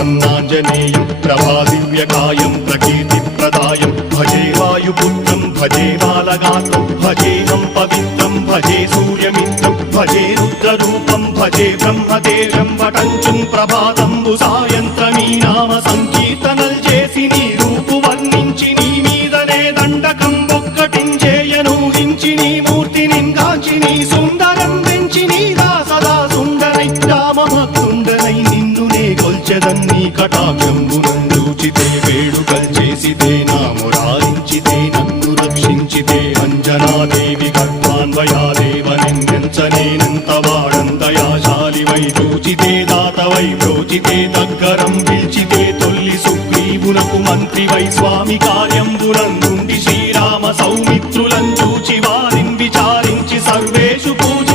प्रसन्नाञ्जनेयं प्रभादिव्यकायं प्रकीर्तिप्रदायं भजे वायुपुत्रं भजे बालगात्रं भजेऽहं पवित्रं भजे सूर्यमित्रं भजे रुद्ररूपं भजे ब्रह्मदेवं वटञ्चुं प्रभाతంబు సాయంత్రమీ నామ సంకీర్తనల్ చేసి నీ రూపు వర్ణించి నీ మీదనే దండకం ఒక్కటించేయను హించి నీ మూర్తిని గాంచి నీ సుందరం పెంచి నీ సదా సుందరై రామభక్తుండనై నిన్నునే కొల్చెదన్ని కటాక్షంబునందూచితే వేడుకల్ చేసితే నా మురారించితే నన్ను రక్షించితే అంజనాదేవి గర్భాన్వయాదేవనెంచనేనంత వాడంతయాశాలివై చూచితే దాతవై ప్రోచితే దగ్గరం పిలిచితే తొల్లి సుగ్రీవునకు మంత్రివై స్వామి కార్యంబునందుండి శ్రీరామ సౌమిత్రులను చూచి వారిని విచారించి సర్వేషు పూజ